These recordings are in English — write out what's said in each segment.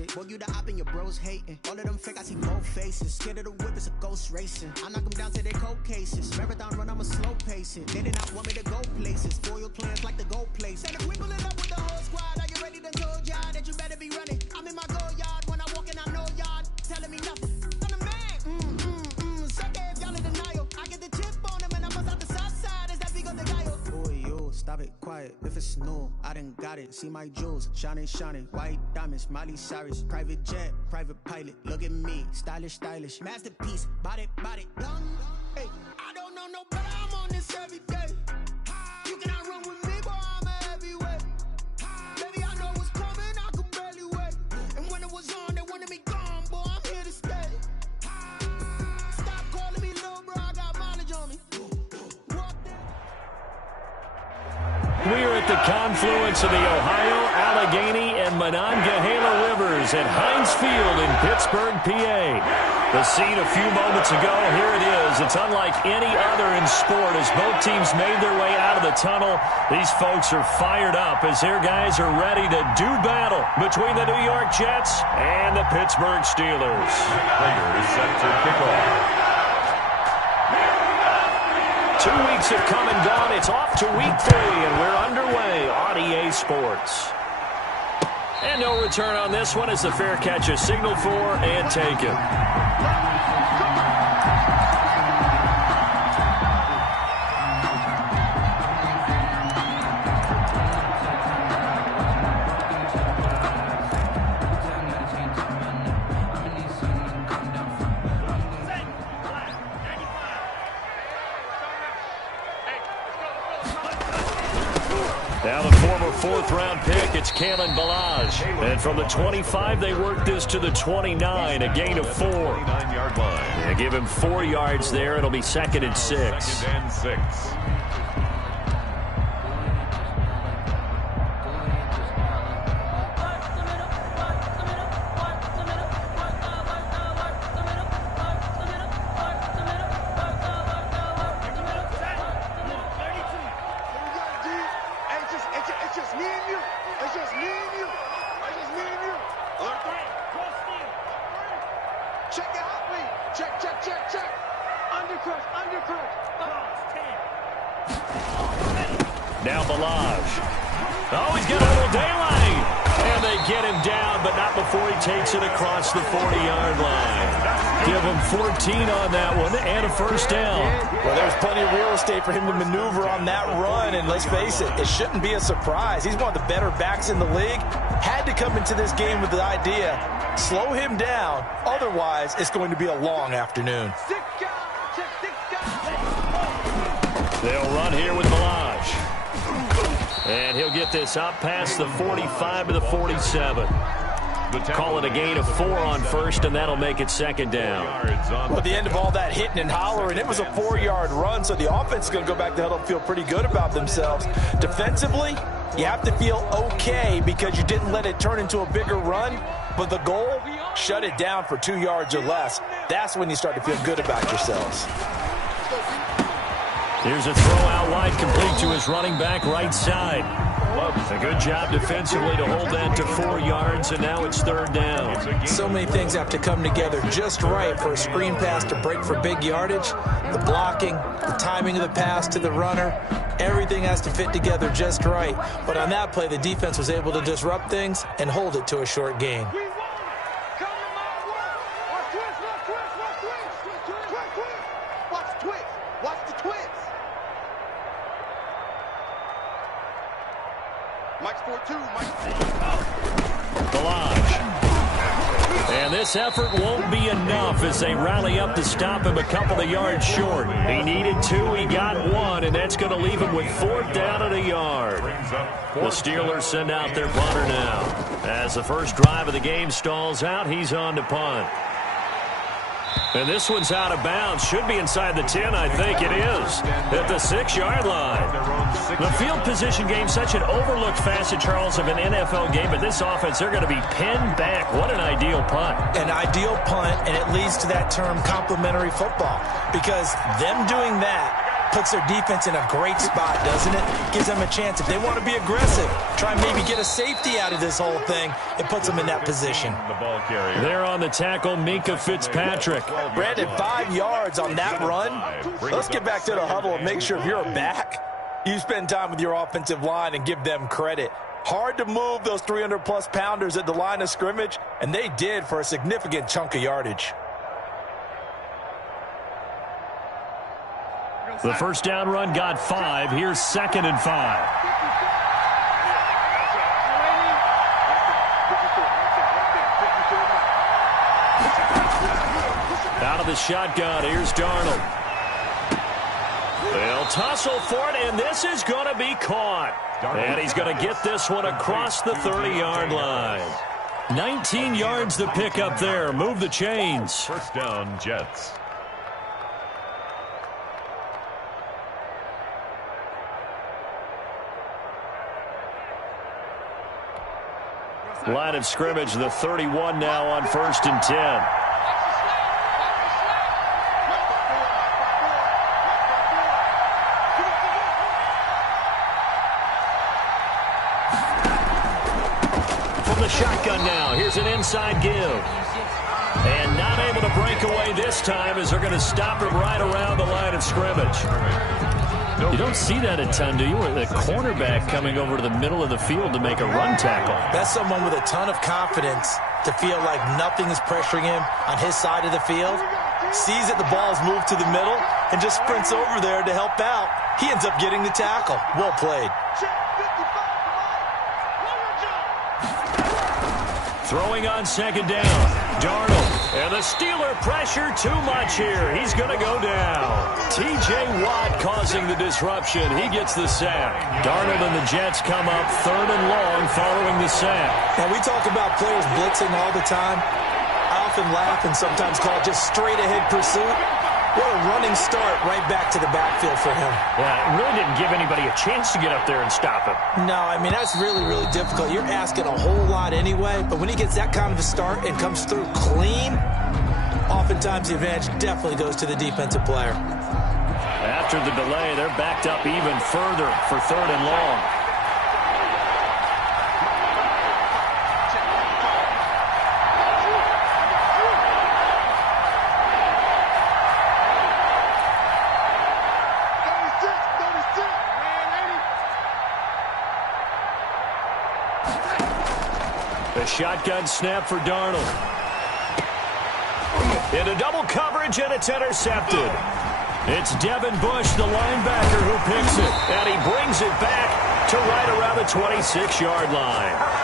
it. Boy, you the op and your bros hating. All of them fake, I see both faces. Scared of the whip, it's a ghost racing. I knock them down to their cold cases. Marathon run, I'ma slow pace it. They did not want me to go places. Foil plans like the go place. And if we pulling up with the whole squad, are you ready to told y'all that you better be running? I'm in my go yard. When I walk in, I know y'all telling me nothing. I'm the man. Suck it if y'all in denial. I get the chip on them and I bust out the south side. Is that big on the guy? Boy, yo, stop it, quiet. If it's new, I done got it. See my jewels, shining, shining. White diamonds, Miley Cyrus. Private jet, private pilot. Look at me, stylish, stylish. Masterpiece, body, done. Hey, I don't know no better. I'm on this every day. You cannot run with me, boy, I'm a heavyweight. Baby, I know what's coming, I could barely wait. And when it was on, they wanted me gone, boy, I'm here to stay. Stop calling me little bro, I got mileage on me. We're at the confluence of the Ohio, Allegheny, and Monongahela Rivers at Heinz Field in Pittsburgh, PA. The scene a few moments ago, here it is. It's unlike any other in sport as both teams made their way out of the tunnel. These folks are fired up as their guys are ready to do battle between the New York Jets and the Pittsburgh Steelers. Players set to kick off. 2 weeks have come and gone. It's off to week 3, and we're underway on EA Sports. And no return on this one as the fair catch is signaled for and taken. Now the former 4th-round pick, it's Kalen Ballage. And from the 25, they work this to the 29, a gain of 4. 29-yard line. They give him 4 yards there. It'll be 2nd and 6. 2nd and 6. Now Ballage. Oh, he's got a little daylight. And they get him down, but not before he takes it across the 40-yard line. Give him 14 on that one and a first down. Well, there's plenty of real estate for him to maneuver on that run, and let's face it, it shouldn't be a surprise. He's one of the better backs in the league. Had to come into this game with the idea, slow him down, otherwise it's going to be a long afternoon. They'll run here with Ballage. And he'll get this up past the 45 to the 47. Call it a gain of 4 on first, and that'll make it 2nd down. Well, at the end of all that hitting and hollering, it was a 4-yard run, so the offense is going to go back to huddle and feel pretty good about themselves. Defensively, you have to feel okay because you didn't let it turn into a bigger run, but the goal, shut it down for 2 yards or less. That's when you start to feel good about yourselves. Here's a throw out wide, complete to his running back right side. A good job defensively to hold that to 4 yards, and now it's 3rd down. So many things have to come together just right for a screen pass to break for big yardage. The blocking, the timing of the pass to the runner, everything has to fit together just right. But on that play, the defense was able to disrupt things and hold it to a short gain. And this effort won't be enough as they rally up to stop him a couple of yards short. He needed 2, he got 1, and that's going to leave him with 4th down and a yard. The Steelers send out their punter now. As the first drive of the game stalls out, he's on to punt. And this one's out of bounds. Should be inside the 10, I think it is. At the 6-yard line. The field position game, such an overlooked facet, Charles, of an NFL game. But this offense, they're going to be pinned back. What an ideal punt. An ideal punt, and it leads to that term complimentary football. Because them doing that puts their defense in a great spot, doesn't it? Gives them a chance. If they want to be aggressive, try and maybe get a safety out of this whole thing, it puts them in that position. The ball carrier. There on the tackle, Minkah Fitzpatrick. Brandon, 5 yards on that run. Let's get back to the huddle and make sure if you're a back, you spend time with your offensive line and give them credit. Hard to move those 300-plus pounders at the line of scrimmage, and they did for a significant chunk of yardage. The first down run got 5. Here's 2nd and 5. Out of the shotgun, here's Darnold. They'll tussle for it, and this is going to be caught. And he's going to get this one across the 30-yard line. 19 yards to pick up there. Move the chains. First down, Jets. Line of scrimmage, the 31 now on 1st and 10. From the shotgun now, here's an inside give. And not able to break away this time as they're going to stop him right around the line of scrimmage. You don't see that a ton, do you? Or the cornerback coming over to the middle of the field to make a run tackle. That's someone with a ton of confidence to feel like nothing is pressuring him on his side of the field. Sees that the ball's moved to the middle and just sprints over there to help out. He ends up getting the tackle. Well played. Throwing on 2nd down. Darnold. And the Steeler pressure too much here. He's going to go down. T.J. Watt causing the disruption. He gets the sack. Darnold and the Jets come up 3rd and long following the sack. Now, we talk about players blitzing all the time. I often laugh and sometimes call it just straight-ahead pursuit. What a running start right back to the backfield for him. Yeah, it really didn't give anybody a chance to get up there and stop him. No, I mean, that's really, really difficult. You're asking a whole lot anyway, but when he gets that kind of a start and comes through clean, oftentimes the advantage definitely goes to the defensive player. After the delay, they're backed up even further for 3rd and long. The shotgun snap for Darnold. Into double coverage, and it's intercepted. It's Devin Bush, the linebacker, who picks it. And he brings it back to right around the 26-yard line.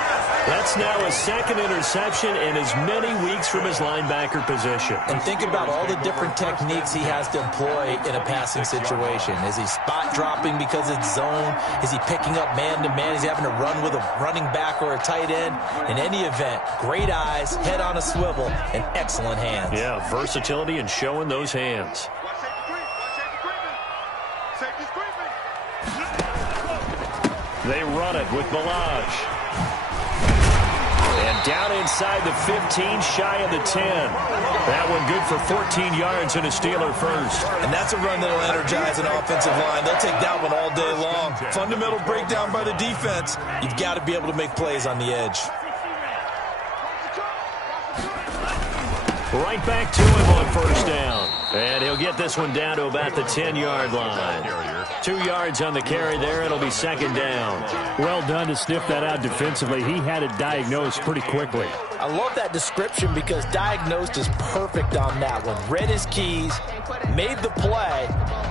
That's now his 2nd interception in as many weeks from his linebacker position. And think about all the different techniques he has to employ in a passing situation. Is he spot dropping because it's zone? Is he picking up man-to-man? Is he having to run with a running back or a tight end? In any event, great eyes, head on a swivel, and excellent hands. Yeah, versatility and showing those hands. They run it with Balaj. And down inside the 15, shy of the 10. That one good for 14 yards and a Steeler first. And that's a run that'll energize an offensive line. They'll take that one all day long. Fundamental breakdown by the defense. You've got to be able to make plays on the edge. Right back to him on 1st down. And he'll get this one down to about the 10-yard line. 2 yards on the carry there. It'll be 2nd down. Well done to sniff that out defensively. He had it diagnosed pretty quickly. I love that description because diagnosed is perfect on that one. Read his keys, made the play,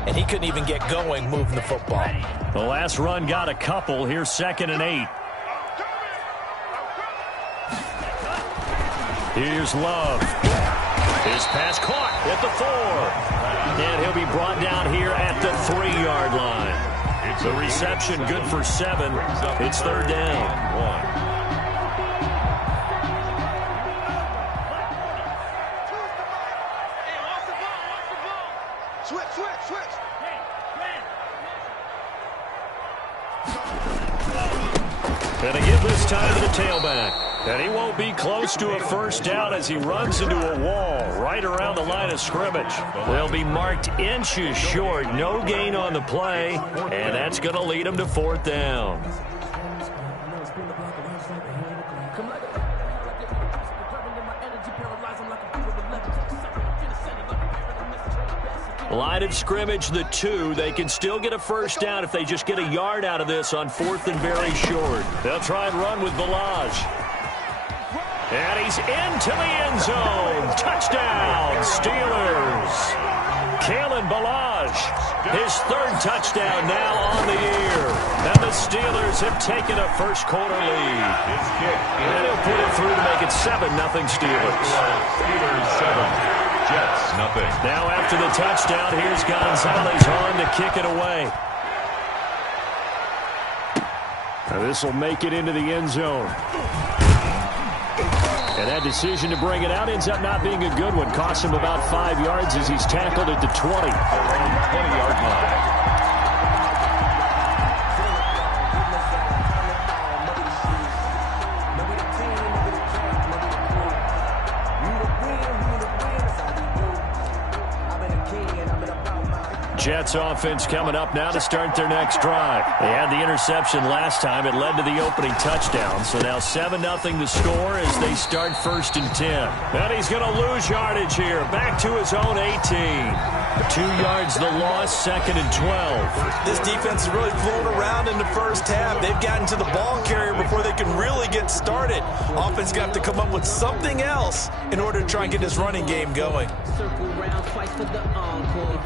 and he couldn't even get going moving the football. The last run got a couple. Here's 2nd and 8. Here's Love. His pass caught at the 4. And he'll be brought down here at the 3-yard line. The reception good for 7. It's 3rd down. And a give this time to the tailback. And he won't be close to a first down as he runs into a wall right around the line of scrimmage. They'll be marked inches short. No gain on the play, and that's going to lead him to fourth down. Line of scrimmage, the 2. They can still get a first down if they just get a yard out of this on 4th and very short. They'll try and run with Balaj. And he's into the end zone. Touchdown, Steelers. Kalen Balaj, his 3rd touchdown now on the year. And the Steelers have taken a first-quarter lead. And he'll put it through to make it 7-0 Steelers. Steelers 7. Jets, nothing. Now after the touchdown, here's Gonzalez on to kick it away. This will make it into the end zone. And that decision to bring it out ends up not being a good one. Costs him about 5 yards as he's tackled at the 20. 20-yard line. Jets offense coming up now to start their next drive. They had the interception last time. It led to the opening touchdown. So now 7-0 the score as they start 1st and 10. And he's going to lose yardage here. Back to his own 18. 2 yards the loss, 2nd and 12. This defense is really flown around in the first half. They've gotten to the ball carrier before they can really get started. Offense got to come up with something else in order to try and get this running game going.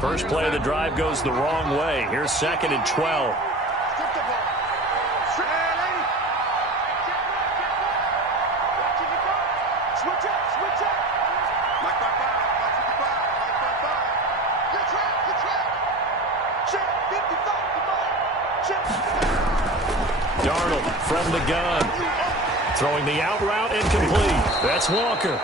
First play of the drive goes the wrong way. Here's 2nd and 12. Darnold from the gun. Throwing the out route incomplete. That's Walker.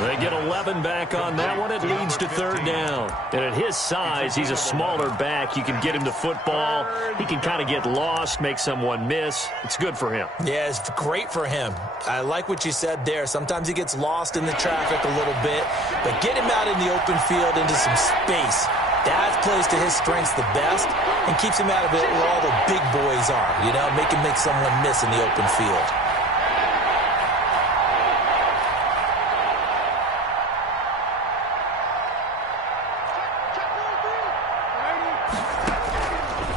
They get 11 back on that one. It leads to 3rd down. And at his size, he's a smaller back. You can get him the football. He can kind of get lost, make someone miss. It's good for him. Yeah, it's great for him. I like what you said there. Sometimes he gets lost in the traffic a little bit. But get him out in the open field into some space. That plays to his strengths the best and keeps him out of it where all the big boys are. You know, make him make someone miss in the open field.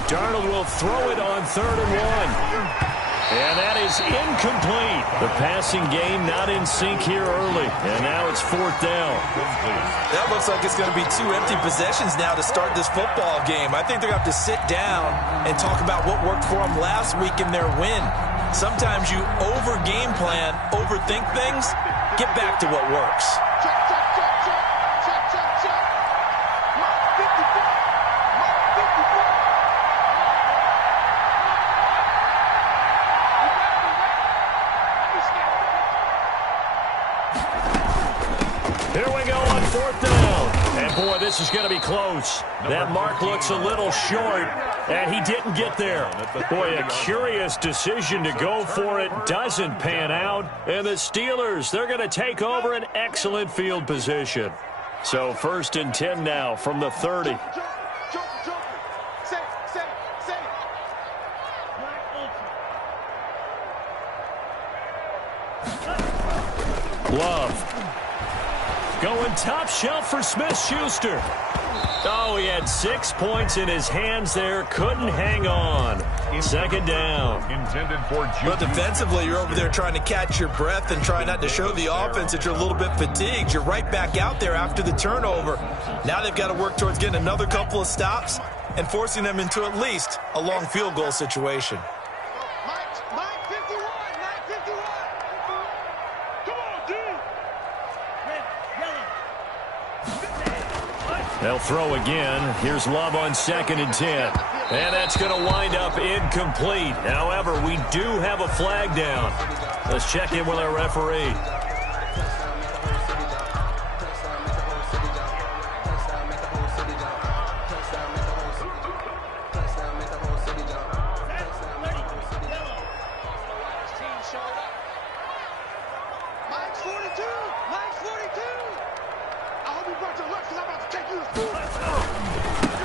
Darnold will throw it on 3rd and 1. And that is incomplete. The passing game not in sync here early. And now it's 4th down. That looks like it's going to be 2 empty possessions now to start this football game. I think they're going to have to sit down and talk about what worked for them last week in their win. Sometimes you over-game plan, overthink things. Get back to what works. Here we go on 4th down. And boy, this is going to be close. That mark looks a little short, and he didn't get there. Boy, a curious decision to go for it. Doesn't pan out. And the Steelers, they're going to take over an excellent field position. So 1st and 10 now from the 30. Love. Going top shelf for Smith-Schuster. Oh, he had 6 points in his hands there. Couldn't hang on. 2nd down. Intended for But defensively, you're over there trying to catch your breath and try not to show the offense that you're a little bit fatigued. You're right back out there after the turnover. Now they've got to work towards getting another couple of stops and forcing them into at least a long field goal situation. They'll throw again. Here's Love on 2nd and 10. And that's going to wind up incomplete. However, we do have a flag down. Let's check in with our referee.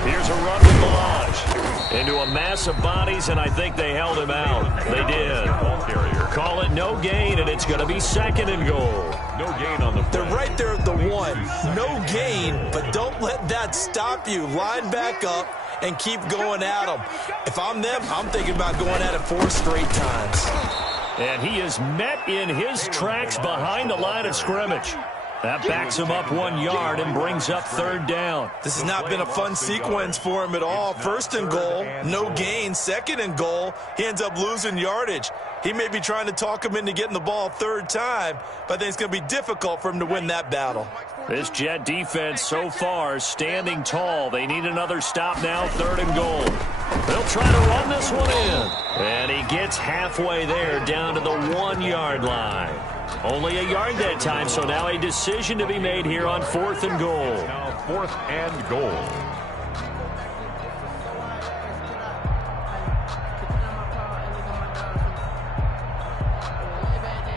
Here's a run with Melange. Into a mass of bodies, and I think they held him out. They did. Call it no gain, and it's going to be 2nd and goal. No gain on the play. They're right there at the 1. No gain, but don't let that stop you. Line back up and keep going at them. If I'm them, I'm thinking about going at it 4 straight times. And he is met in his tracks behind the line of scrimmage. That backs him up 1 yard and brings up 3rd down. This has not been a fun sequence for him at all. 1st and goal, no gain. 2nd and goal, he ends up losing yardage. He may be trying to talk him into getting the ball 3rd time, but I think it's going to be difficult for him to win that battle. This Jet defense so far standing tall. They need another stop now, 3rd and goal. They'll try to run this one in. And he gets halfway there down to the 1 yard line. Only a yard that time, so now a decision to be made here on 4th and goal. Now 4th and goal.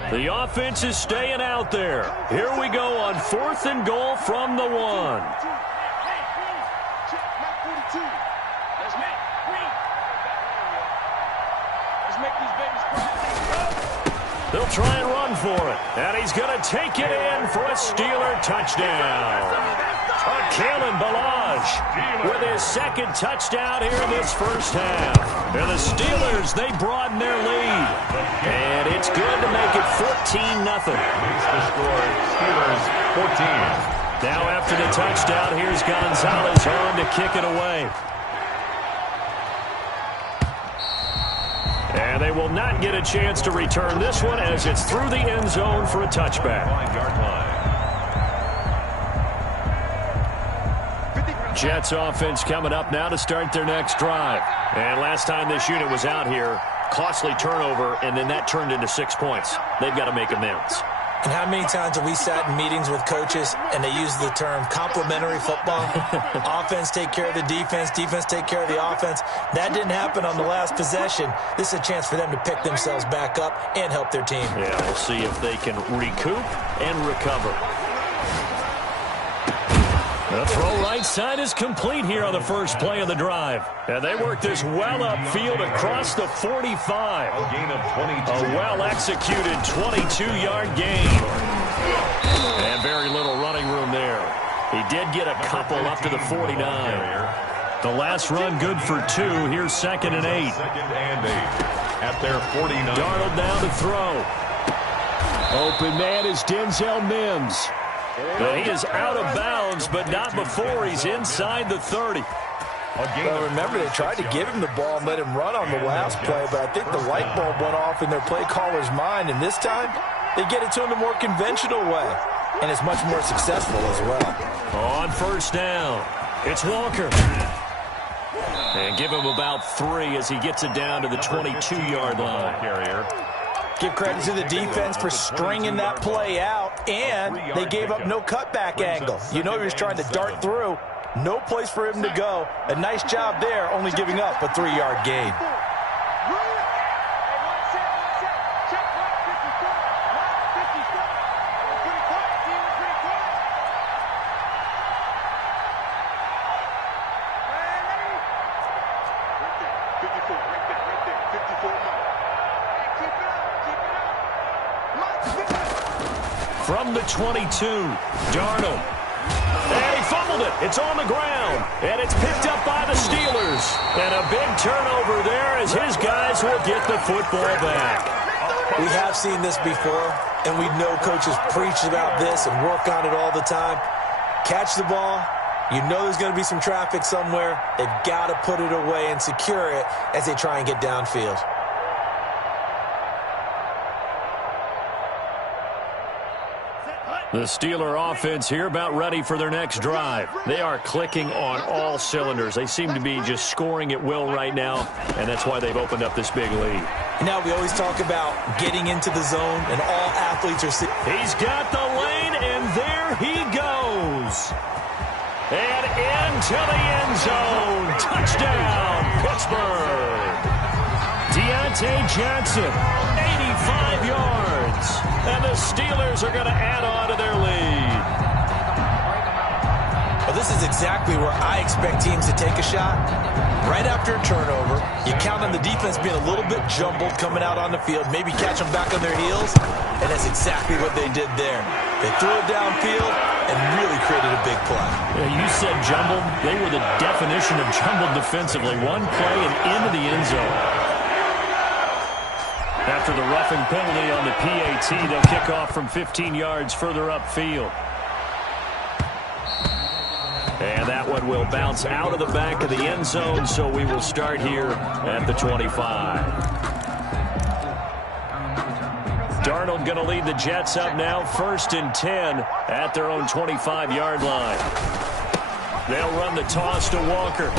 The offense is staying out there. Here we go on 4th and goal from the 1. They'll try and run for it. And he's going to take it in for a Steeler touchdown. Kalen Ballage with his 2nd touchdown here in this first half. And the Steelers, they broaden their lead. And it's good to make it 14-0. The score, Steelers 14. Now after the touchdown, here's Gonzalez on to kick it away. And they will not get a chance to return this one as it's through the end zone for a touchback. 9-yard line. Jets offense coming up now to start their next drive. And last time this unit was out here, costly turnover, and then that turned into 6 points. They've got to make amends. And how many times have we sat in meetings with coaches and they use the term complementary football? Offense take care of the defense, defense take care of the offense. That didn't happen on the last possession. This is a chance for them to pick themselves back up and help their team. Yeah, we'll see if they can recoup and recover. The throw right side is complete here on the first play of the drive. And they work this well upfield across the 45. A gain of 22. A well-executed 22-yard gain. And very little running room there. He did get a couple up to the 49. The last run good for 2. Here's 2nd and 8. 2nd and 8 at their 49. Darnold down to throw. Open man is Denzel Mims. But he is out of bounds, but not before he's inside the 30. Well, remember, they tried to give him the ball and let him run on the last play, but I think the light bulb went off in their play caller's mind, and this time they get it to him the more conventional way, and it's much more successful as well. On first down, it's Walker. And give him about 3 as he gets it down to the 22-yard line. Carrier. Give credit to the defense for stringing that play out, and they gave up no cutback angle. You know he was trying to dart through. No place for him to go. A nice job there, only giving up a 3-yard gain. From the 22, Darnold. And he fumbled it. It's on the ground. And it's picked up by the Steelers. And a big turnover there as his guys will get the football back. We have seen this before, and we know coaches preach about this and work on it all the time. Catch the ball. You know there's going to be some traffic somewhere. They've got to put it away and secure it as they try and get downfield. The Steeler offense here about ready for their next drive. They are clicking on all cylinders. They seem to be just scoring at will right now, and that's why they've opened up this big lead. Now we always talk about getting into the zone, and all athletes are... He's got the lane, and there he goes. And into the end zone. Touchdown, Pittsburgh. Deontay Johnson, 85 yards. And the Steelers are going to add on to their lead. Well, this is exactly where I expect teams to take a shot. Right after a turnover, you count on the defense being a little bit jumbled coming out on the field, maybe catch them back on their heels, and that's exactly what they did there. They threw it downfield and really created a big play. Yeah, you said jumbled. They were the definition of jumbled defensively. One play and into the end zone. After the roughing penalty on the PAT, they'll kick off from 15 yards further upfield. And that one will bounce out of the back of the end zone, so we will start here at the 25. Darnold going to lead the Jets up now, 1st and 10 at their own 25-yard line. They'll run the toss to Walker.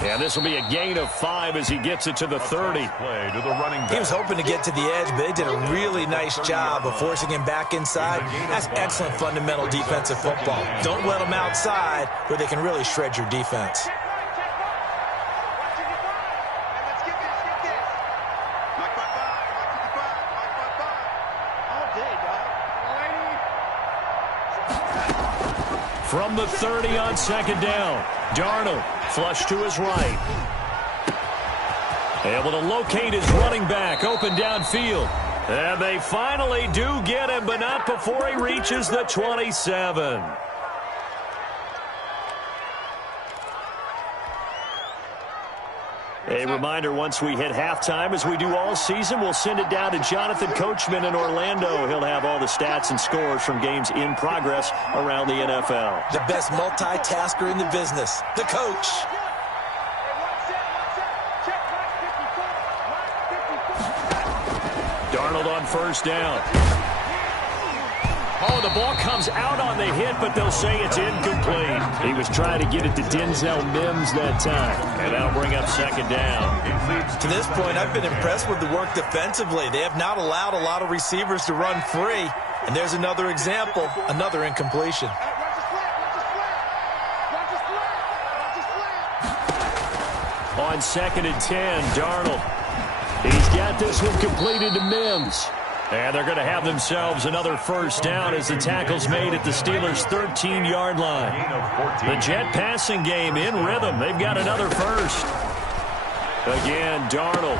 And this will be a gain of 5 as he gets it to the 30. Play to the running back. He was hoping to get to the edge, but they did a really nice job of forcing him back inside. That's excellent fundamental defensive football. Don't let them outside where they can really shred your defense. From the 30 on 2nd down, Darnold flush to his right. Able to locate his running back open downfield. And they finally do get him, but not before he reaches the 27. A reminder, once we hit halftime, as we do all season, we'll send it down to Jonathan Coachman in Orlando. He'll have all the stats and scores from games in progress around the NFL. The best multitasker in the business, the coach. Darnold on 1st down. Oh, the ball comes out on the hit, but they'll say it's incomplete. He was trying to get it to Denzel Mims that time, and that'll bring up 2nd down. To this point, I've been impressed with the work defensively. They have not allowed a lot of receivers to run free, and there's another example, another incompletion. On 2nd and 10, Darnold. He's got this one completed to Mims. And they're going to have themselves another 1st down as the tackle's made at the Steelers' 13-yard line. The Jet passing game in rhythm. They've got another 1st. Again, Darnold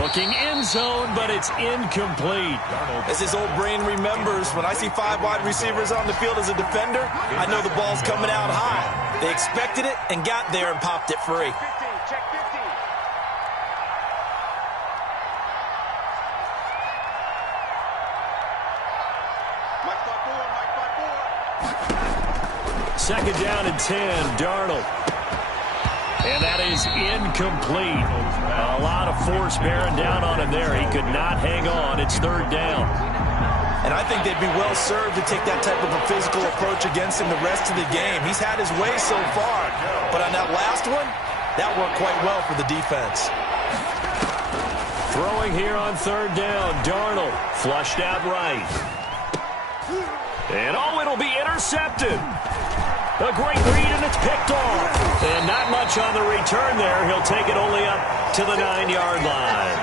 looking end zone, but it's incomplete. As his old brain remembers, when I see 5 wide receivers on the field as a defender, I know the ball's coming out high. They expected it and got there and popped it free. Second down and 10, Darnold. And that is incomplete. A lot of force bearing down on him there. He could not hang on. It's 3rd down. And I think they'd be well served to take that type of a physical approach against him the rest of the game. He's had his way so far. But on that last one, that worked quite well for the defense. Throwing here on 3rd down, Darnold flushed out right. And oh, it'll be intercepted. A great read, and it's picked off. And not much on the return there. He'll take it only up to the 9-yard line.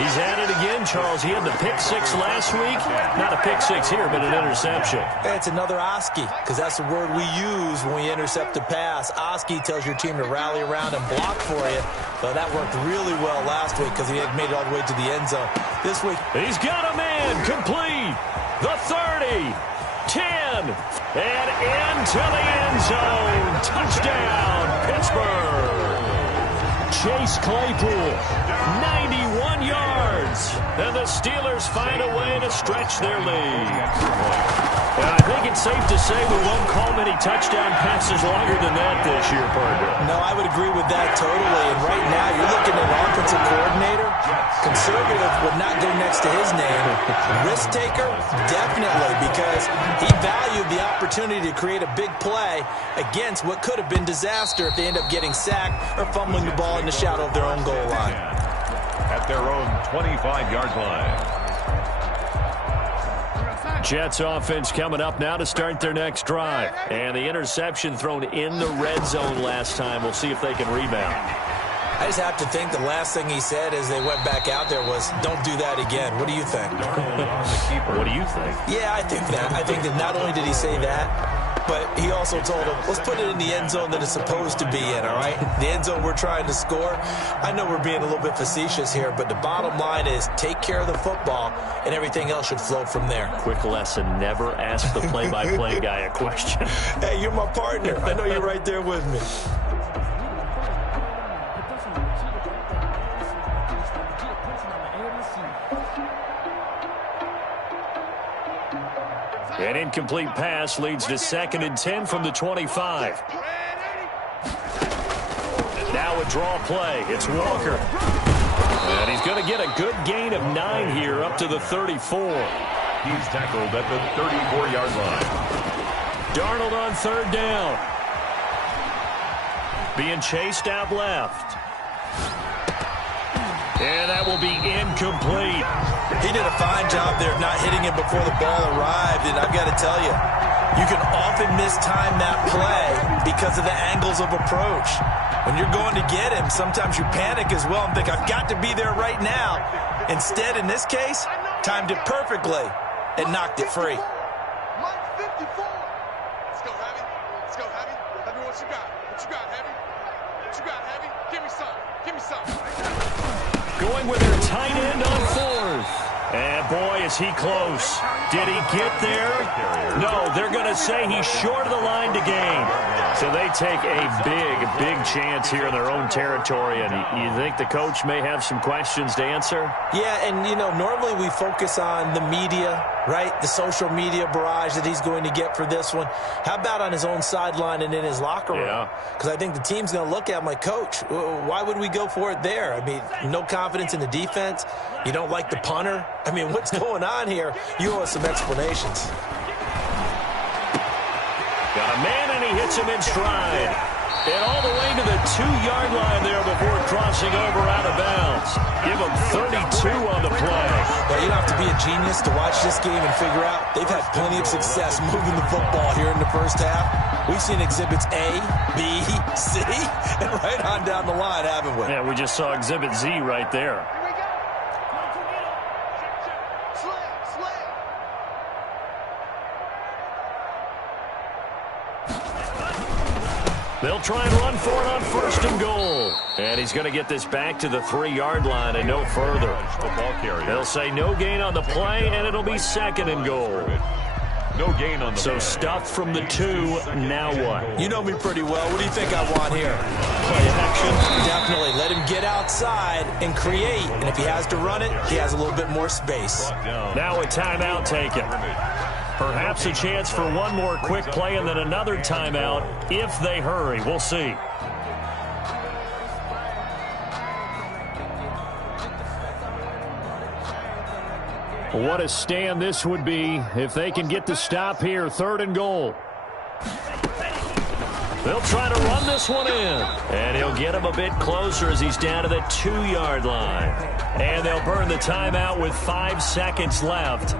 He's had it again, Charles. He had the pick 6 last week. Not a pick 6 here, but an interception. It's another Oski, because that's the word we use when we intercept a pass. Oski tells your team to rally around and block for you. But that worked really well last week because he had made it all the way to the end zone. This week, he's got a man complete. The 30. 10, and into the end zone. Touchdown, Pittsburgh. Chase Claypool, 91 yards. And the Steelers find a way to stretch their lead. And I think it's safe to say we won't call many touchdown passes longer than that this year, partner. No, I would agree with that totally. And right now, you're looking at an offensive coordinator. Conservative would not go next to his name. Risk taker, definitely, because he valued the opportunity to create a big play against what could have been disaster if they end up getting sacked or fumbling the ball in the shadow of their own goal line. At their own 25-yard line. Jets offense coming up now to start their next drive. And the interception thrown in the red zone last time. We'll see if they can rebound. I just have to think the last thing he said as they went back out there was, don't do that again. What do you think? What do you think? Yeah, I think that. I think that not only did he say that, but he also told him, let's put it in the end zone that it's supposed to be in, all right? The end zone we're trying to score. I know we're being a little bit facetious here, but the bottom line is take care of the football, and everything else should flow from there. Quick lesson, never ask the play-by-play guy a question. Hey, you're my partner. I know you're right there with me. An incomplete pass leads to 2nd and 10 from the 25. Now a draw play. It's Walker. And he's going to get a good gain of 9 here up to the 34. He's tackled at the 34-yard line. Darnold on 3rd down. Being chased out left. And that will be incomplete. He did a fine job there of not hitting him before the ball arrived, and I've got to tell you, you can often mistime that play because of the angles of approach. When you're going to get him, sometimes you panic as well and think, I've got to be there right now. Instead, in this case, timed it perfectly and knocked it free. Mike 54. Let's go, Heavy. Let's go, Heavy. Let me what you got. What you got, Heavy? What you got, Heavy? Give me some. Give me some. Going with their tight end on 4th. And boy, is he close. Did he get there? No, they're going to say he's short of the line to gain. So they take a big chance here in their own territory. And you think the coach may have some questions to answer? Yeah, and, you know, normally we focus on the media, right? The social media barrage that he's going to get for this one. How about on his own sideline and in his locker room? Because I think the team's going to look at him like, Coach, why would we go for it there? I mean, no confidence in the defense. You don't like the punter. I mean, what's going on here? You owe us some explanations. Got a man, and he hits him in stride. And all the way to the 2-yard line there before crossing over out of bounds. Give him 32 on the play. Well, you don't have to be a genius to watch this game and figure out they've had plenty of success moving the football here in the first half. We've seen exhibits A, B, C, and right on down the line, haven't we? Yeah, we just saw exhibit Z right there. They'll try and run for it on 1st and goal. And he's going to get this back to the 3-yard line and no further. They'll say no gain on the play, and it'll be 2nd and goal. No gain on the So stuffed from the 2, now what? You know me pretty well. What do you think I want here? Play action? Definitely. Let him get outside and create. And if he has to run it, he has a little bit more space. Now a timeout taken. Perhaps a chance for one more quick play and then another timeout if they hurry. We'll see. What a stand this would be if they can get the stop here. 3rd and goal. They'll try to run this one in. And he'll get him a bit closer as he's down to the 2-yard line. And they'll burn the timeout with 5 seconds left.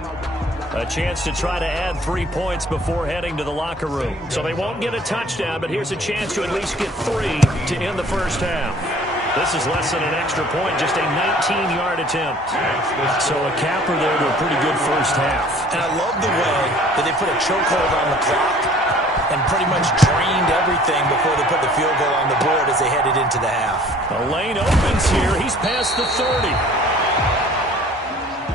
A chance to try to add 3 points before heading to the locker room. So they won't get a touchdown, but here's a chance to at least get 3 to end the first half. This is less than an extra point, just a 19-yard attempt. So a capper there to a pretty good first half. And I love the way that they put a chokehold on the clock and pretty much drained everything before they put the field goal on the board as they headed into the half. A lane opens here. He's past the 30.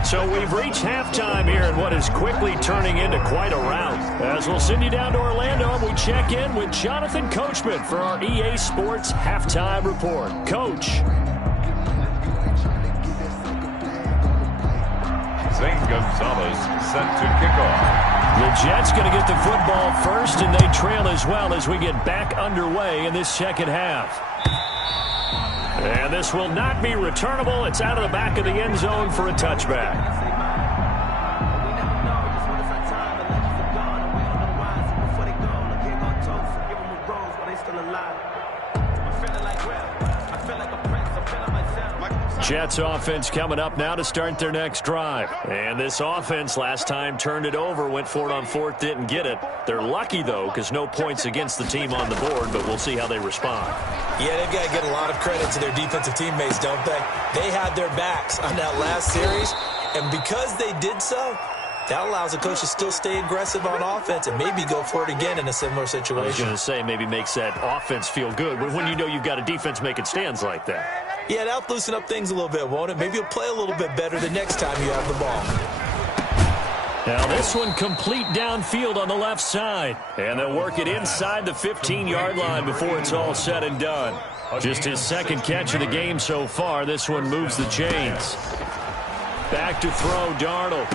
So we've reached halftime here in what is quickly turning into quite a rout. As we'll send you down to Orlando and we check in with Jonathan Coachman for our EA Sports Halftime Report. Coach. Zane Gonzalez set to kick off. The Jets going to get the football first, and they trail as well as we get back underway in this second half. And this will not be returnable. It's out of the back of the end zone for a touchback. Jets offense coming up now to start their next drive. And this offense last time turned it over, went for it on 4th, didn't get it. They're lucky, though, because no points against the team on the board, but we'll see how they respond. Yeah, they've got to get a lot of credit to their defensive teammates, don't they? They had their backs on that last series, and because they did so, That allows the coach to still stay aggressive on offense and maybe go for it again in a similar situation. I was going to say maybe makes that offense feel good when you know you've got a defense making stands like that. Yeah, that'll loosen up things a little bit, won't it? Maybe you'll play a little bit better the next time you have the ball. Now this one complete downfield on the left side. And they'll work it inside the 15-yard line before it's all said and done. Just his second catch of the game so far. This one moves the chains. Back to throw, Darnold.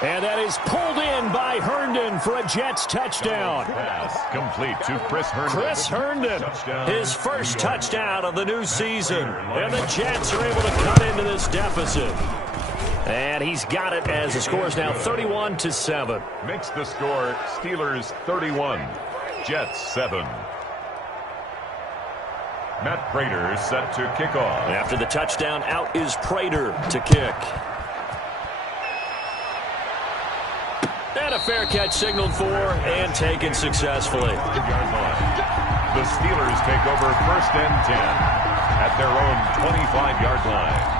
And that is pulled in by Herndon for a Jets touchdown. Pass complete to Chris Herndon. Chris Herndon, his first touchdown of the new season. And the Jets are able to cut into this deficit. And he's got it as the score is now 31-7. Makes the score Steelers 31, Jets 7. Matt Prater set to kick off. After the touchdown, out is Prater to kick. And a fair catch signaled for and taken successfully. The Steelers take over 1st and 10 at their own 25-yard line.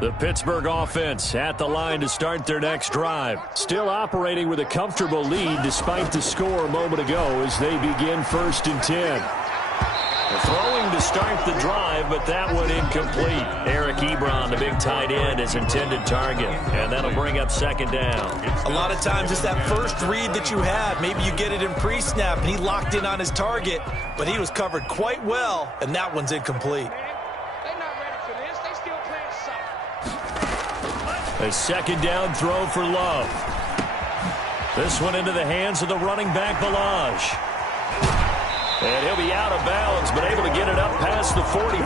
The Pittsburgh offense at the line to start their next drive. Still operating with a comfortable lead despite the score a moment ago as they begin 1st and 10. They're throwing to start the drive, but that one incomplete. Eric Ebron, the big tight end, is intended target, and that'll bring up 2nd down. A lot of times it's that first read that you have. Maybe you get it in pre-snap, and he locked in on his target, but he was covered quite well, and that one's incomplete. A 2nd down throw for Love. This one into the hands of the running back, Balaj. And he'll be out of bounds, but able to get it up past the 45.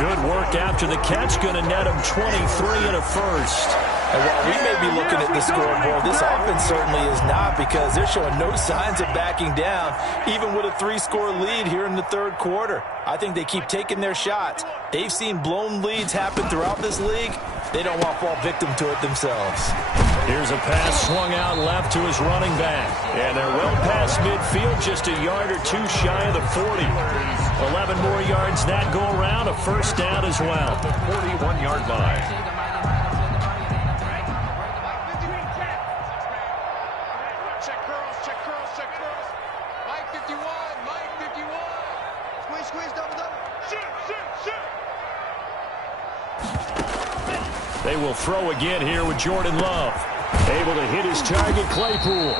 Good work after the catch. Going to net him 23 and a first. And while we may be looking at the scoreboard, this offense certainly is not, because they're showing no signs of backing down, even with a 3-score lead here in the 3rd quarter. I think they keep taking their shots. They've seen blown leads happen throughout this league. They don't want to fall victim to it themselves. Here's a pass swung out left to his running back. And they're well past midfield, just a yard or two shy of the 40. 11 more yards that go around, a 1st down as well. The 41-yard line. They will throw again here with Jordan Love. Able to hit his target, Claypool.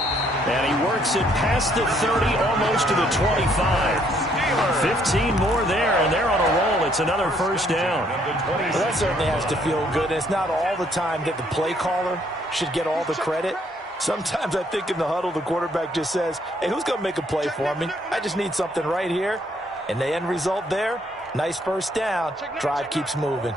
And he works it past the 30, almost to the 25. 15 more there, and they're on a roll. It's another 1st down. Well, that certainly has to feel good. It's not all the time that the play caller should get all the credit. Sometimes I think in the huddle, the quarterback just says, hey, who's going to make a play for me? I just need something right here. And the end result there, nice 1st down. Drive keeps moving.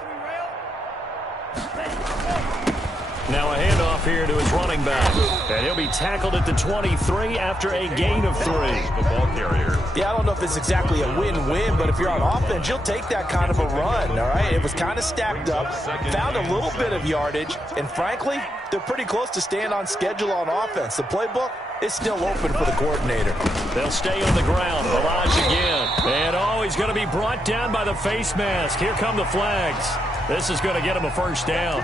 Now a handoff here to his running back. And he'll be tackled at the 23 after a gain of 3. The ball carrier. Yeah, I don't know if it's exactly a win-win, but if you're on offense, you'll take that kind of a run, all right? It was kind of stacked up, found a little bit of yardage, and frankly, they're pretty close to staying on schedule on offense. The playbook is still open for the coordinator. They'll stay on the ground. Balaj again. And he's going to be brought down by the face mask. Here come the flags. This is going to get him a 1st down.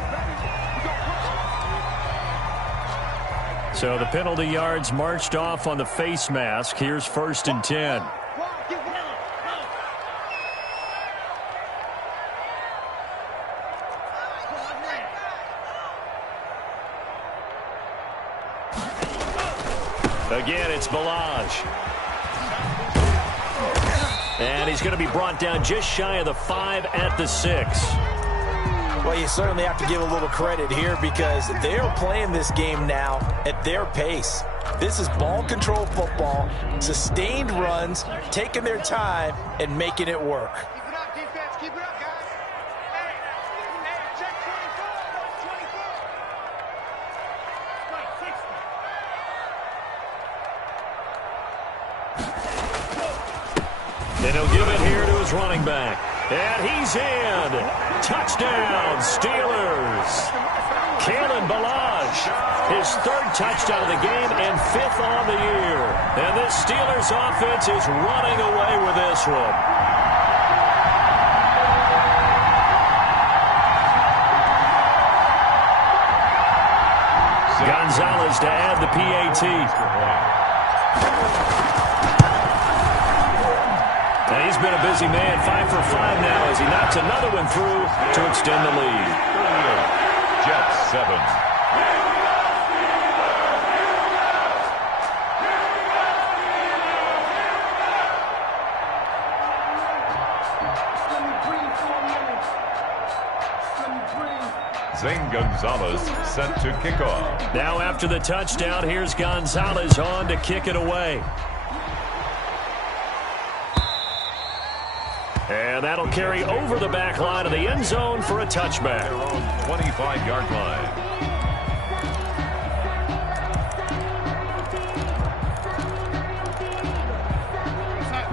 So the penalty yards marched off on the face mask. Here's 1st and 10. Again, it's Balaj. And he's going to be brought down just shy of the 5 at the 6. Well, you certainly have to give a little credit here because they're playing this game now at their pace. This is ball control football, sustained runs, taking their time, and making it work. Keep it up, defense. Keep it up, guys. Hey, check 24. And he'll give it here to his running back. And he's in. Touchdown, Steelers. Kalen Ballage, his third touchdown of the game and fifth on the year. And this Steelers offense is running away with this one. Gonzalez to add the PAT. And he's been a busy man, 5 for 5 now as he knocks another one through to extend the lead. Jets 7. Zane Gonzalez set to kick off. Now after the touchdown, here's Gonzalez on to kick it away. And that'll carry over the back line of the end zone for a touchback. Their own 25-yard line.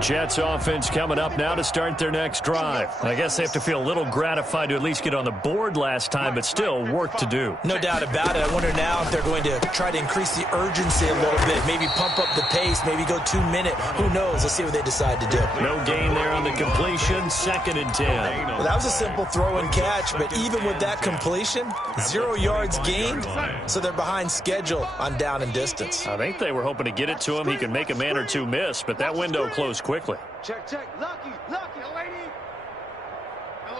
Jets offense coming up now to start their next drive. I guess they have to feel a little gratified to at least get on the board last time, but still work to do. No doubt about it. I wonder now if they're going to try to increase the urgency a little bit, maybe pump up the pace, maybe go 2 minute. Who knows? Let's see what they decide to do. No gain there on the completion, 2nd and 10. Well, that was a simple throw and catch, but even with that completion, 0 yards gained, so they're behind schedule on down and distance. I think they were hoping to get it to him. He could make a man or two miss, but that window closed quickly. Check, check. Lucky, lucky. Lady.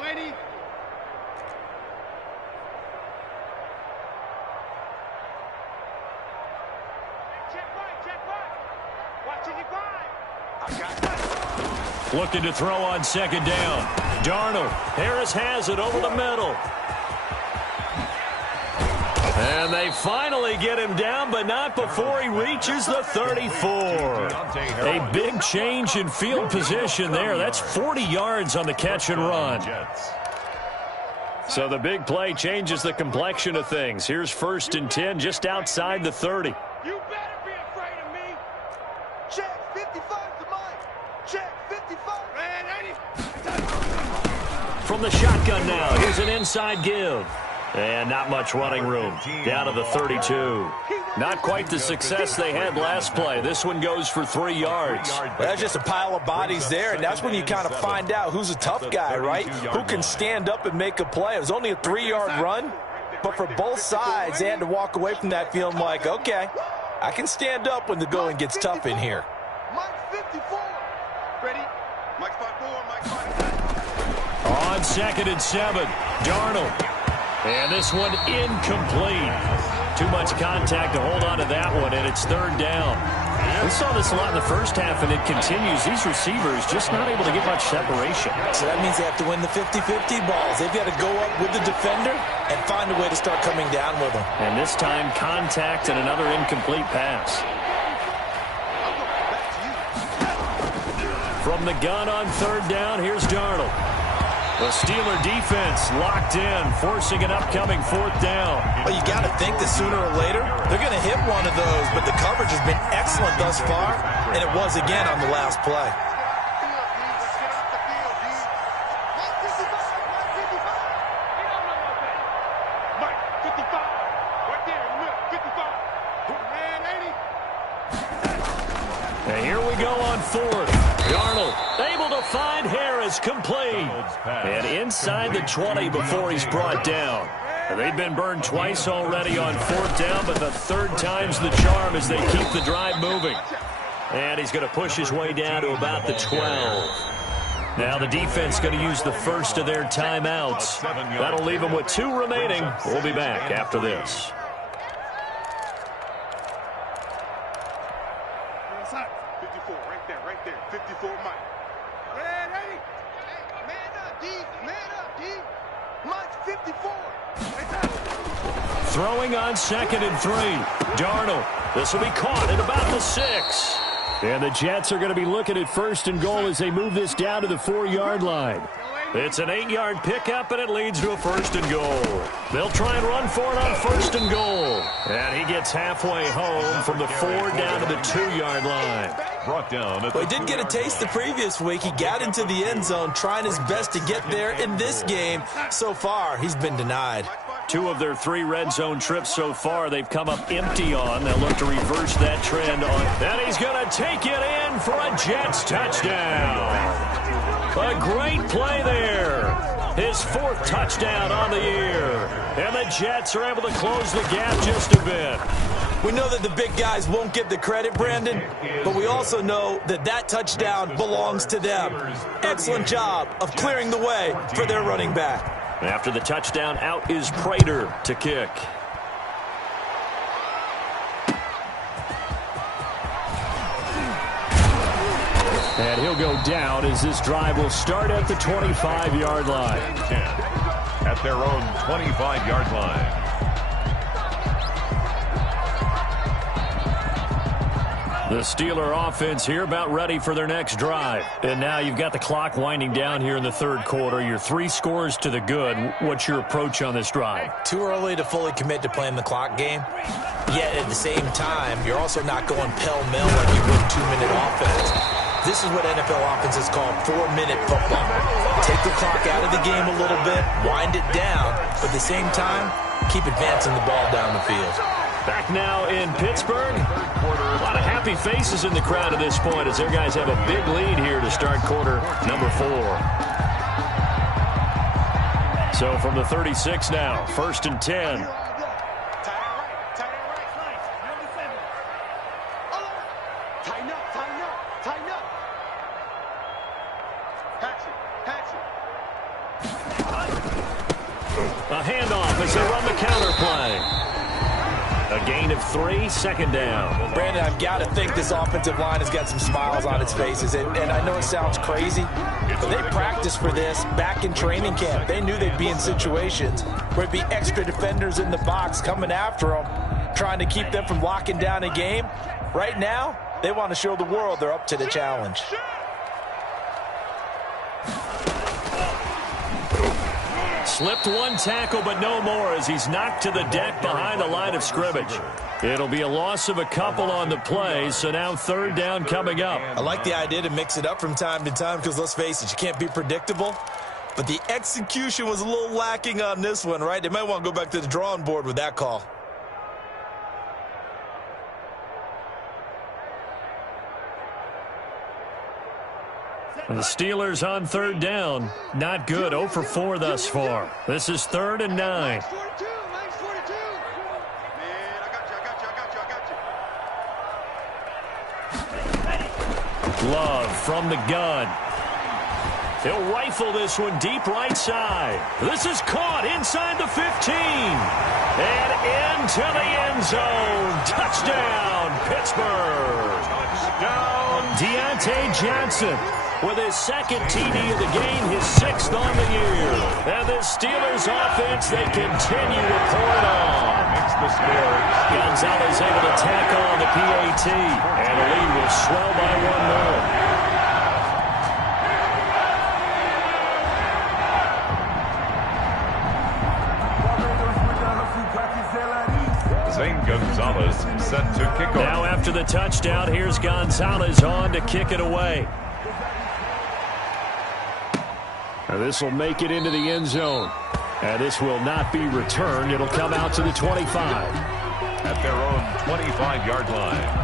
Lady. Check right. Watching you grind. Looking to throw on 2nd down. Darnold. Harris has it over the middle. And they finally get him down, but not before he reaches the 34. A big change in field position there. That's 40 yards on the catch and run. So the big play changes the complexion of things. Here's 1st and 10 just outside the 30. You better be afraid of me. Check 55 to mine. Check 55. Man, 80. From the shotgun now, here's an inside give. And not much running room. Down to the 32. Not quite the success they had last play. This one goes for 3 yards. Well, that's just a pile of bodies there, and that's when you kind of find out who's a tough guy, right? Who can stand up and make a play. It was only a 3-yard run, but for both sides, they had to walk away from that feeling like, okay, I can stand up when the going gets tough in here. Mike 54. Ready? Mike 54, Mike 54. On 2nd and 7, Darnold. And this one incomplete. Too much contact to hold on to that one, and it's 3rd down. We saw this a lot in the first half, and it continues. These receivers just not able to get much separation. So that means they have to win the 50-50 balls. They've got to go up with the defender and find a way to start coming down with them. And this time, contact and another incomplete pass. From the gun on 3rd down, here's Darnold. The Steeler defense locked in, forcing an upcoming 4th down. Well, you got to think that sooner or later they're going to hit one of those, but the coverage has been excellent thus far, and it was again on the last play. And here we go on 4th. Darnold able to find Harris, complete. And inside the 20 before he's brought down. And they've been burned twice already on 4th down, but the 3rd time's the charm as they keep the drive moving. And he's going to push his way down to about the 12. Now the defense going to use the first of their timeouts. That'll leave them with 2 remaining. We'll be back after this. 54, right there. 54, Mike. Ready? Man up, D. Mike 54. Throwing on 2nd and 3. Darnold. This will be caught at about the 6. And the Jets are going to be looking at 1st and goal as they move this down to the 4-yard line. It's an 8-yard pickup, and it leads to a 1st and goal. They'll try and run for it on 1st and goal. And he gets halfway home from the 4 down to the 2-yard line. Brought down. Well, he did get a taste the previous week. He got into the end zone, trying his best to get there in this game. So far, he's been denied. 2 of their 3 red zone trips so far, they've come up empty on. They'll look to reverse that trend on. And he's going to take it in for a Jets touchdown. A great play there. His 4th touchdown on the year. And the Jets are able to close the gap just a bit. We know that the big guys won't get the credit, Brandon, but we also know that that touchdown belongs to them. Excellent job of clearing the way for their running back. After the touchdown, out is Prater to kick. And he'll go down as this drive will start at the 25-yard line. At their own 25-yard line. The Steeler offense here about ready for their next drive. And now you've got the clock winding down here in the 3rd quarter. You're 3 scores to the good. What's your approach on this drive? Too early to fully commit to playing the clock game. Yet at the same time, you're also not going pell-mell like you would 2-minute offense. This is what NFL offenses call 4-minute football. Take the clock out of the game a little bit, wind it down, but at the same time, keep advancing the ball down the field. Back now in Pittsburgh. A lot of happy faces in the crowd at this point as their guys have a big lead here to start quarter number 4. So from the 36 now, 1st and 10. A handoff as they run the counter play. A gain of 3, 2nd down. Brandon, I've got to think this offensive line has got some smiles on its faces. And I know it sounds crazy, but they practiced for this back in training camp. They knew they'd be in situations where it'd be extra defenders in the box coming after them, trying to keep them from locking down a game. Right now, they want to show the world they're up to the challenge. Slipped 1 tackle, but no more as he's knocked to the deck behind the line of scrimmage. It'll be a loss of a couple on the play, so now 3rd down coming up. I like the idea to mix it up from time to time because, let's face it, you can't be predictable. But the execution was a little lacking on this one, right? They might want to go back to the drawing board with that call. The Steelers on 3rd down. Not good. 0 for 4 thus far. This is 3rd and 9. Love from the gun. He'll rifle this one deep right side. This is caught inside the 15. And into the end zone. Touchdown, Pittsburgh. Touchdown, Deontay Johnson. With his 2nd TD of the game, his 6th on the year. And the Steelers offense, they continue to pour it on. Gonzalez able to tackle on the PAT. And the lead will swell by 1 more. Zane Gonzalez set to kick off. Now after the touchdown, here's Gonzalez on to kick it away. Now this will make it into the end zone. And this will not be returned. It'll come out to the 25. At their own 25-yard line.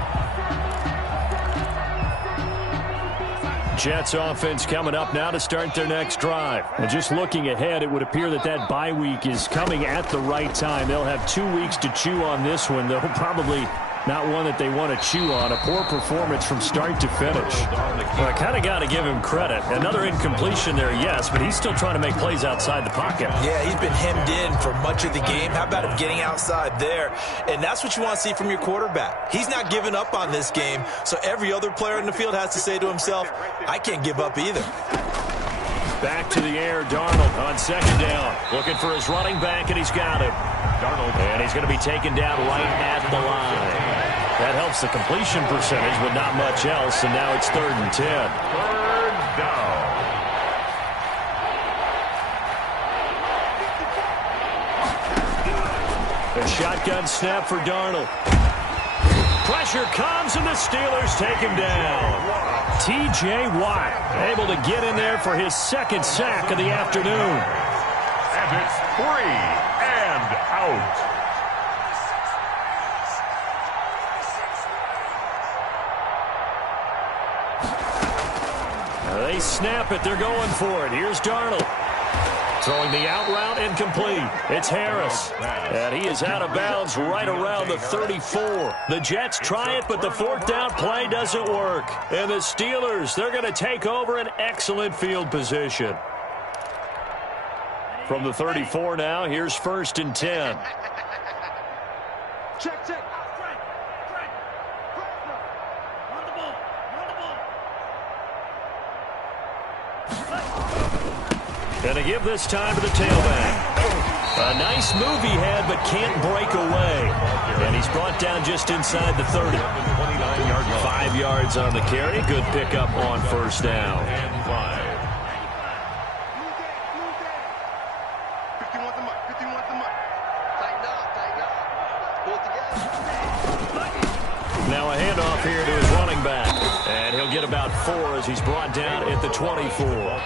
Jets offense coming up now to start their next drive. And just looking ahead, it would appear that that bye week is coming at the right time. They'll have 2 weeks to chew on this one. They'll probably not one that they want to chew on. A poor performance from start to finish. Well, I kind of got to give him credit. Another incompletion there, yes, but he's still trying to make plays outside the pocket. Yeah, he's been hemmed in for much of the game. How about him getting outside there? And that's what you want to see from your quarterback. He's not giving up on this game, so every other player in the field has to say to himself, I can't give up either. Back to the air, Darnold on 2nd down. Looking for his running back, and he's got him. Darnold, and he's going to be taken down right at the line. That helps the completion percentage, but not much else, and now it's 3rd and 10. 3rd down. A shotgun snap for Darnold. Pressure comes, and the Steelers take him down. T.J. Watt able to get in there for his 2nd sack of the afternoon. And it's 3 and out. They snap it. They're going for it. Here's Darnold. Throwing the out route incomplete. It's Harris. And he is out of bounds right around the 34. The Jets try it, but the fourth down play doesn't work. And the Steelers, they're going to take over an excellent field position. From the 34 now, here's 1st and 10. Check, check. And to give this time to the tailback. A nice move he had, but can't break away. And he's brought down just inside the 30. 5 yards on the carry. Good pickup on 1st down. 51's the mic. 51's the mic. Tighten up, tighten up. Pull it together. Now a handoff here to his running back. And he'll get about 4 as he's brought down at the 24.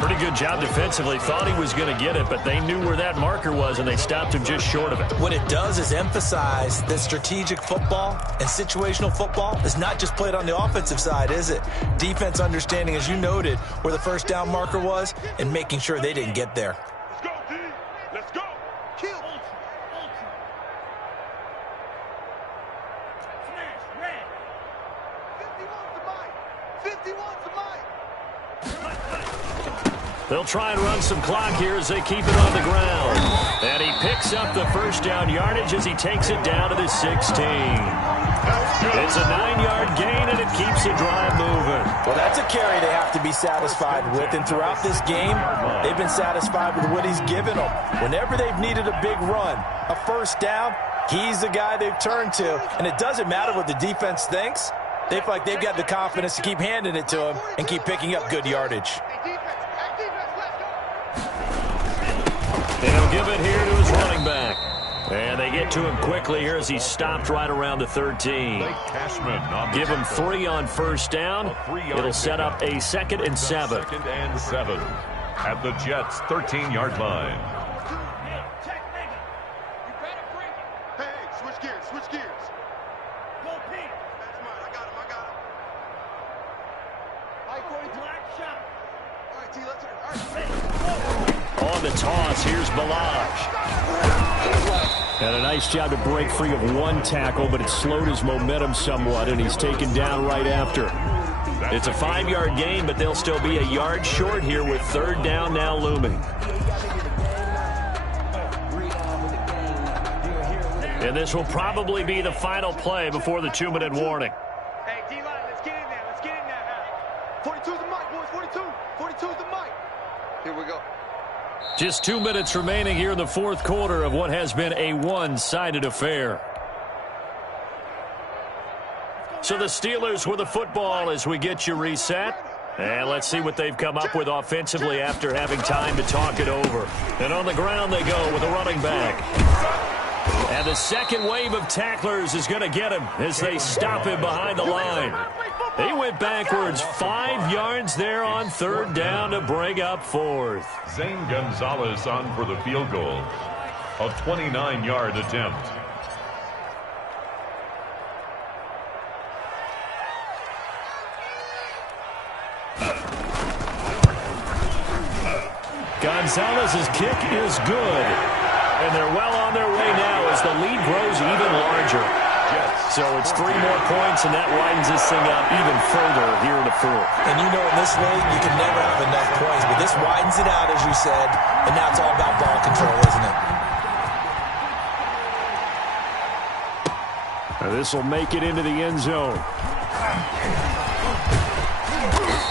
Pretty good job defensively. Thought he was going to get it, but they knew where that marker was, and they stopped him just short of it. What it does is emphasize that strategic football and situational football is not just played on the offensive side, is it? Defense understanding, as you noted, where the 1st down marker was and making sure they didn't get there. Let's go, D. Let's go. Kill. Smash, red. 51's the mic. 51's the mic. They'll try and run some clock here as they keep it on the ground. And he picks up the 1st down yardage as he takes it down to the 16. It's a 9-yard gain, and it keeps the drive moving. Well, that's a carry they have to be satisfied with. And throughout this game, they've been satisfied with what he's given them. Whenever they've needed a big run, a 1st down, he's the guy they've turned to. And it doesn't matter what the defense thinks. They feel like they've got the confidence to keep handing it to him and keep picking up good yardage. And he'll give it here to his running back. And they get to him quickly here as he's stopped right around the 13. Give him 3 on 1st down. It'll set up a 2nd and 7. 2nd and 7 at the Jets' 13-yard line. Hey, switch gears, switch gears. Go Pete. That's mine. I got him, I got him. Mike, 42. Black shot. All right, T, let's turn. All right. On the toss, here's Balaj. And a nice job to break free of 1 tackle, but it slowed his momentum somewhat, and he's taken down right after. It's a 5-yard gain, but they'll still be a yard short here with 3rd down now looming. And this will probably be the final play before the 2-minute warning. Hey, D-line, let's get in there. Let's get in there now. 42's the mic, boys. 42. 42's the mic. Here we go. Just 2 minutes remaining here in the 4th quarter of what has been a one-sided affair. So the Steelers with the football as we get you reset. And let's see what they've come up with offensively after having time to talk it over. And on the ground they go with a running back. And the second wave of tacklers is going to get him as they stop him behind the line. He went backwards 5 yards there on 3rd down to bring up 4th. Zane Gonzalez on for the field goal. A 29-yard attempt. Gonzalez's kick is good. And they're well on their way now as the lead grows even larger. So it's 3 more points, and that widens this thing out even further here in the 4th. And you know in this league, you can never have enough points. But this widens it out, as you said. And now it's all about ball control, isn't it? Now this will make it into the end zone.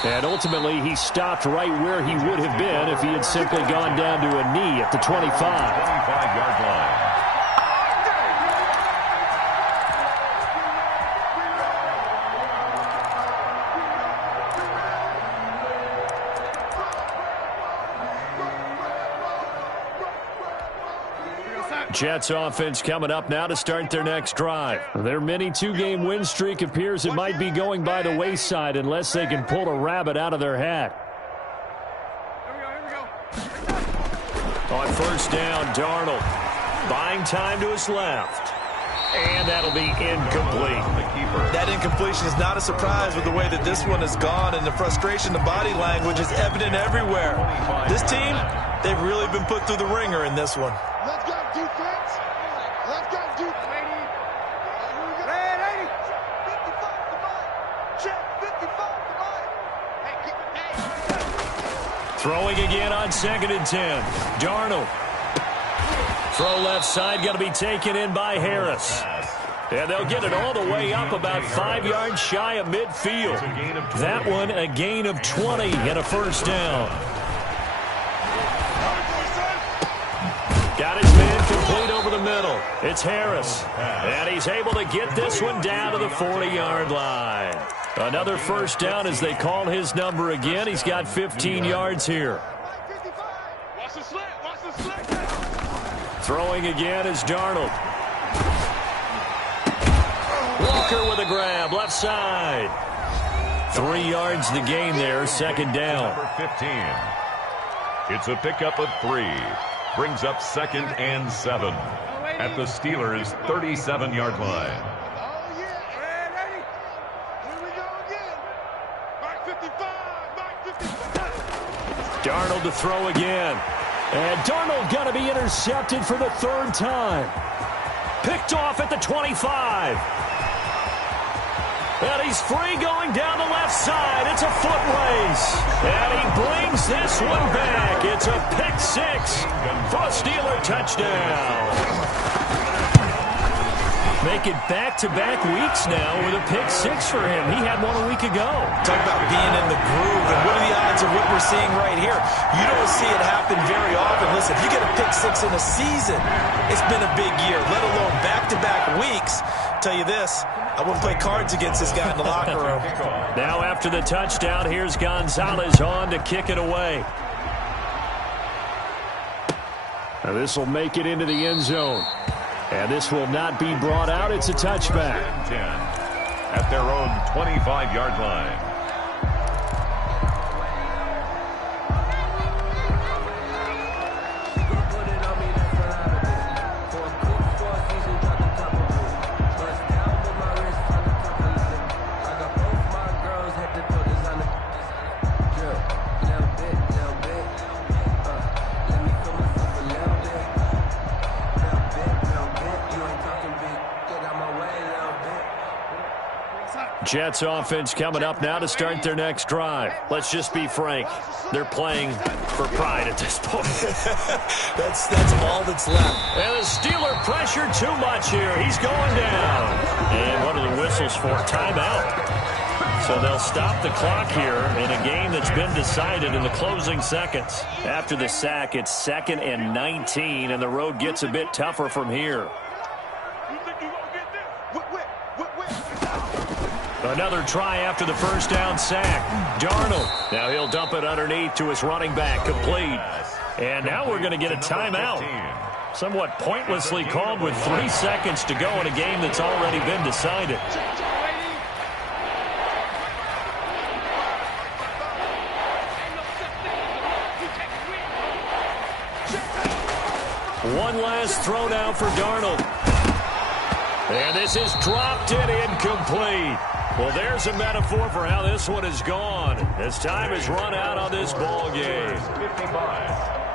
And ultimately, he stopped right where he would have been if he had simply gone down to a knee at the 25. 25-yard line. Jets offense coming up now to start their next drive. Their mini 2-game win streak appears it might be going by the wayside unless they can pull a rabbit out of their hat. Here we go, here we go. On 1st down, Darnold. Buying time to his left. And that'll be incomplete. That incompletion is not a surprise with the way that this one has gone, and the frustration, the body language is evident everywhere. This team, they've really been put through the ringer in this one. Let's go, defense. Let's go, defense. Red 80. 55 to mine. Check 55 to mine. Hey, Throwing again on 2nd and 10. Darnold. Throw left side, going to be taken in by Harris. And they'll get it all the way up about 5 yards shy of midfield. That one a gain of 20 and a first down. Got his man complete over the middle. It's Harris. And he's able to get this one down to the 40-yard line. Another first down as they call his number again. He's got 15 yards here. watch the slant. Watch the slant. Throwing again is Darnold. Walker with a grab, left side. 3 yards the gain there, second down. Number 15. It's a pickup of 3. Brings up 2nd and 7 at the Steelers' 37-yard line. Oh, yeah. Red 80. Here we go again. Back 55. Back 55. Darnold to throw again. And Darnold going to be intercepted for the 3rd time. Picked off at the 25. And he's free going down the left side. It's a foot race. And he brings this one back. It's a pick-6 for a Steeler touchdown. Making back-to-back weeks now with a pick-6 for him. He had one a week ago. Talk about being in the groove, and what are the odds of what we're seeing right here? You don't see it happen very often. Listen, if you get a pick-6 in a season, it's been a big year, let alone back-to-back weeks. Tell you this, I wouldn't play cards against this guy in the locker room. Now after the touchdown, here's Gonzalez on to kick it away. Now this will make it into the end zone. And this will not be brought out. It's a touchback. 10 at their own 25-yard line. Jets offense coming up now to start their next drive. Let's just be frank. They're playing for pride at this point. That's all that's left. And the Steeler pressure too much here. He's going down. And what are the whistles for? Timeout. So they'll stop the clock here in a game that's been decided in the closing seconds. After the sack, it's 2nd and 19, and the road gets a bit tougher from here. Another try after the first down sack. Darnold. Now he'll dump it underneath to his running back. Complete. And now we're going to get a timeout. Somewhat pointlessly called with 3 seconds to go in a game that's already been decided. One last throw now for Darnold. And this is dropped and incomplete. Well, there's a metaphor for how this one has gone as time has run out on this ball game.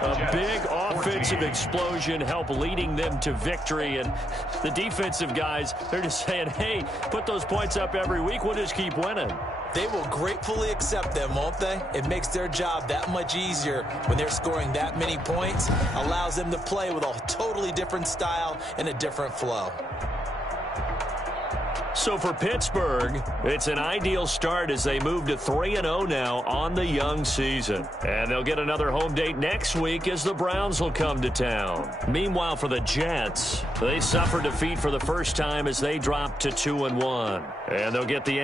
A big offensive explosion helped leading them to victory, and the defensive guys, they're just saying, hey, put those points up every week, we'll just keep winning. They will gratefully accept them, won't they? It makes their job that much easier when they're scoring that many points, allows them to play with a totally different style and a different flow. So for Pittsburgh, it's an ideal start as they move to 3-0 now on the young season. And they'll get another home date next week as the Browns will come to town. Meanwhile, for the Jets, they suffered defeat for the first time as they dropped to 2-1. And they'll get the